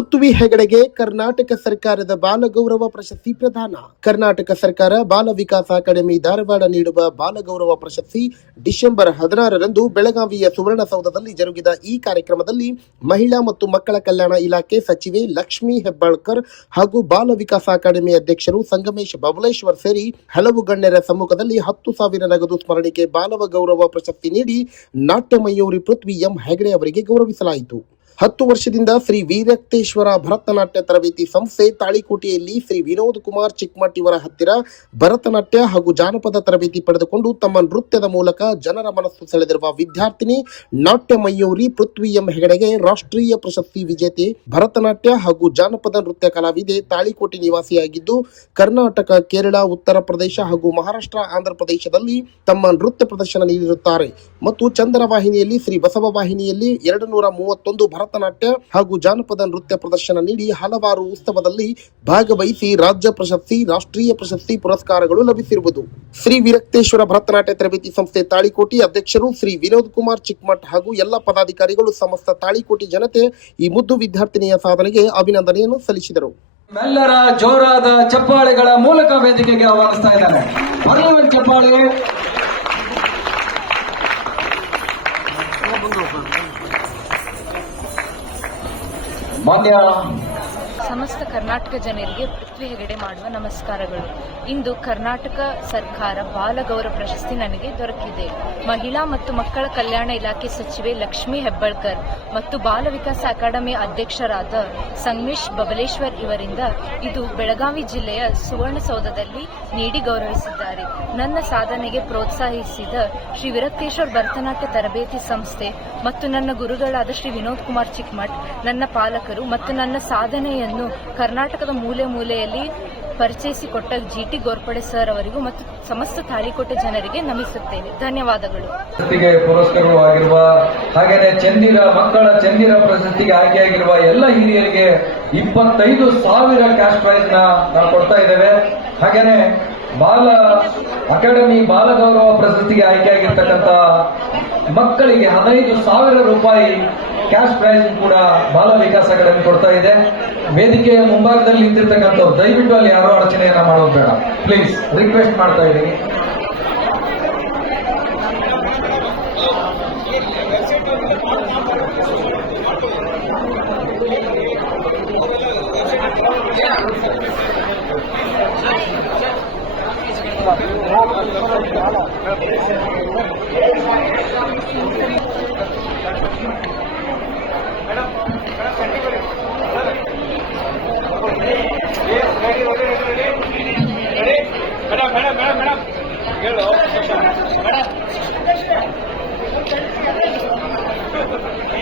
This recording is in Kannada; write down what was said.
ಪೃಥ್ವಿ ಹೆಗಡೆಗೆ ಕರ್ನಾಟಕ ಸರ್ಕಾರದ ಬಾಲಗೌರವ ಪ್ರಶಸ್ತಿ ಪ್ರದಾನ. ಕರ್ನಾಟಕ ಸರ್ಕಾರ ಬಾಲ ವಿಕಾಸ ಅಕಾಡೆಮಿ ಧಾರವಾಡ ನೀಡುವ ಬಾಲಗೌರವ ಪ್ರಶಸ್ತಿ ಡಿಸೆಂಬರ್ 16ರಂದು ಬೆಳಗಾವಿಯ ಸುವರ್ಣಸೌಧದಲ್ಲಿ ಜರುಗಿದ ಈ ಕಾರ್ಯಕ್ರಮದಲ್ಲಿ ಮಹಿಳಾ ಮತ್ತು ಮಕ್ಕಳ ಕಲ್ಯಾಣ ಇಲಾಖೆ ಸಚಿವೆ ಲಕ್ಷ್ಮೀ ಹೆಬ್ಬಾಳ್ಕರ್ ಹಾಗೂ ಬಾಲ ವಿಕಾಸ ಅಕಾಡೆಮಿ ಅಧ್ಯಕ್ಷರು ಸಂಗಮೇಶ್ ಬಬಲೇಶ್ವರ್ ಸೇರಿ ಹಲವು ಗಣ್ಯರ ಸಮ್ಮುಖದಲ್ಲಿ 10,000 ನಗದು ಸ್ಮರಣಿಕೆ ಬಾಲವ ಗೌರವ ಪ್ರಶಸ್ತಿ ನೀಡಿ ನಾಟ್ಯ ಮಯೂರಿ ಪೃಥ್ವಿ ಎಂ ಹೆಗಡೆ ಅವರಿಗೆ ಗೌರವಿಸಲಾಯಿತು. 10 ವರ್ಷದಿಂದ ಶ್ರೀ ವೀರಕ್ತೇಶ್ವರ ಭರತನಾಟ್ಯ ತರಬೇತಿ ಸಂಸ್ಥೆ ತಾಳಿಕೋಟೆಯಲ್ಲಿ ಶ್ರೀ ವಿನೋದ್ ಕುಮಾರ್ ಚಿಕ್ಮಠ್ ಇವರ ಹತ್ತಿರ ಭರತನಾಟ್ಯ ಹಾಗೂ ಜಾನಪದ ತರಬೇತಿ ಪಡೆದುಕೊಂಡು ತಮ್ಮ ನೃತ್ಯದ ಮೂಲಕ ಜನರ ಮನಸ್ಸು ಸೆಳೆದಿರುವ ವಿದ್ಯಾರ್ಥಿನಿ ನಾಟ್ಯ ಮಯೂರಿ ಪೃಥ್ವಿ ಎಂ ಹೆಗಡೆಗೆ ರಾಷ್ಟ್ರೀಯ ಪ್ರಶಸ್ತಿ ವಿಜೇತೆ ಭರತನಾಟ್ಯ ಹಾಗೂ ಜಾನಪದ ನೃತ್ಯ ಕಲಾವಿದೆ ತಾಳಿಕೋಟೆ ನಿವಾಸಿಯಾಗಿದ್ದು ಕರ್ನಾಟಕ, ಕೇರಳ, ಉತ್ತರ ಪ್ರದೇಶ ಹಾಗೂ ಮಹಾರಾಷ್ಟ್ರ, ಆಂಧ್ರ ಪ್ರದೇಶದಲ್ಲಿ ತಮ್ಮ ನೃತ್ಯ ಪ್ರದರ್ಶನ ನೀಡಿರುತ್ತಾರೆ ಮತ್ತು ಚಂದನ ವಾಹಿನಿಯಲ್ಲಿ ಶ್ರೀ ಬಸವ ವಾಹಿನಿಯಲ್ಲಿ 231 ಭರತನಾಟ್ಯ ಹಾಗೂ ಜಾನಪದ ನೃತ್ಯ ಪ್ರದರ್ಶನ ನೀಡಿ ಹಲವಾರು ಉತ್ಸವದಲ್ಲಿ ಭಾಗವಹಿಸಿ ರಾಜ್ಯ ಪ್ರಶಸ್ತಿ, ರಾಷ್ಟ್ರೀಯ ಪ್ರಶಸ್ತಿ ಪುರಸ್ಕಾರಗಳು ಲಭಿಸಿರುವುದು. ಶ್ರೀ ವೀರಕ್ತೇಶ್ವರ ಭರತನಾಟ್ಯ ತರಬೇತಿ ಸಂಸ್ಥೆ ತಾಳಿಕೋಟೆ ಅಧ್ಯಕ್ಷರು ಶ್ರೀ ವಿನೋದ್ ಕುಮಾರ್ ಚಿಕ್ಮಠ್ ಹಾಗೂ ಎಲ್ಲ ಪದಾಧಿಕಾರಿಗಳು ಸಮಸ್ತ ತಾಳಿಕೋಟೆ ಜನತೆ ಈ ಮುದ್ದು ವಿದ್ಯಾರ್ಥಿನಿಯ ಸಾಧನೆಗೆ ಅಭಿನಂದನೆಯನ್ನು ಸಲ್ಲಿಸಿದರು. ಎಲ್ಲರ ಜೋರಾದ ಚಪ್ಪಾಳೆಗಳ ಮೂಲಕ ವೇದಿಕೆಗೆ ಆಹ್ವಾನಿಸ್ತಾ ಇದ್ದಾರೆ. ಚಪ್ಪಾಳೆ. ಮಾನ್ಯ ಸಮಸ್ತ ಕರ್ನಾಟಕ ಜನರಿಗೆ ಪೃಥ್ವಿ ಹೆಗಡೆ ಮಾಡುವ ನಮಸ್ಕಾರಗಳು. ಇಂದು ಕರ್ನಾಟಕ ಸರ್ಕಾರ ಬಾಲಗೌರವ ಪ್ರಶಸ್ತಿ ನನಗೆ ದೊರಕಿದೆ. ಮಹಿಳಾ ಮತ್ತು ಮಕ್ಕಳ ಕಲ್ಯಾಣ ಇಲಾಖೆ ಸಚಿವೆ ಲಕ್ಷ್ಮೀ ಹೆಬ್ಬಾಳ್ಕರ್ ಮತ್ತು ಬಾಲ ವಿಕಾಸ ಅಕಾಡೆಮಿ ಅಧ್ಯಕ್ಷರಾದ ಸಂಗಮೇಶ್ ಬಬಲೇಶ್ವರ್ ಇವರಿಂದ ಇದು ಬೆಳಗಾವಿ ಜಿಲ್ಲೆಯ ಸುವರ್ಣಸೌಧದಲ್ಲಿ ನೀಡಿ ಗೌರವಿಸಿದ್ದಾರೆ. ನನ್ನ ಸಾಧನೆಗೆ ಪ್ರೋತ್ಸಾಹಿಸಿದ ಶ್ರೀ ವೀರಕ್ತೇಶ್ವರ ಭರತನಾಟ್ಯ ತರಬೇತಿ ಸಂಸ್ಥೆ ಮತ್ತು ನನ್ನ ಗುರುಗಳಾದ ಶ್ರೀ ವಿನೋದ್ ಕುಮಾರ್ ಚಿಕ್ಮಠ್, ನನ್ನ ಪಾಲಕರು ಮತ್ತು ನನ್ನ ಸಾಧನೆಯನ್ನು ಕರ್ನಾಟಕದ ಮೂಲೆ ಮೂಲೆಯಲ್ಲಿ ಪರಿಚಯಿಸಿಕೊಟ್ಟ ಜಿಟಿ ಗೋರ್ಪಡೆ ಸರ್ ಅವರಿಗೂ ಮತ್ತು ಸಮಸ್ತ ತಾಳಿಕೋಟೆ ಜನರಿಗೆ ನಮಿಸುತ್ತೇನೆ. ಧನ್ಯವಾದಗಳು. ಪುರಸ್ಕೃತವಾಗಿರುವ ಹಾಗೆಯೇ ಮಕ್ಕಳ ಚಂದಿರ ಪ್ರಶಸ್ತಿಗೆ ಆಯ್ಕೆಯಾಗಿರುವ ಎಲ್ಲ ಹಿರಿಯರಿಗೆ 25,000 ಕ್ಯಾಶ್ ಪ್ರೈಸ್ ನಾವು ಕೊಡ್ತಾ ಇದ್ದೇವೆ. ಹಾಗೇನೆ ಬಾಲ ಅಕಾಡೆಮಿ ಬಾಲಗೌರವ ಪ್ರಶಸ್ತಿಗೆ ಆಯ್ಕೆಯಾಗಿರ್ತಕ್ಕಂಥ ಮಕ್ಕಳಿಗೆ 15,000 ರೂಪಾಯಿ ಕ್ಯಾಶ್ ಪ್ರೈಸ್ ಕೂಡ ಬಾಲ ವಿಕಾಸ ಅಕಾಡೆಮಿ ಕೊಡ್ತಾ ಇದೆ. ವೇದಿಕೆಯ ಮುಂಭಾಗದಲ್ಲಿ ನಿಂತಿರ್ತಕ್ಕಂಥವ್ರು ದಯವಿಟ್ಟು ಅಲ್ಲಿ ಯಾರೋ ಅಡಚಣೆಯನ್ನ ಮಾಡೋದು ಬೇಡ, ಪ್ಲೀಸ್ ರಿಕ್ವೆಸ್ಟ್ ಮಾಡ್ತಾ ಇದ್ದೀನಿ. ಮೇಡಮ್ ಹೇಳು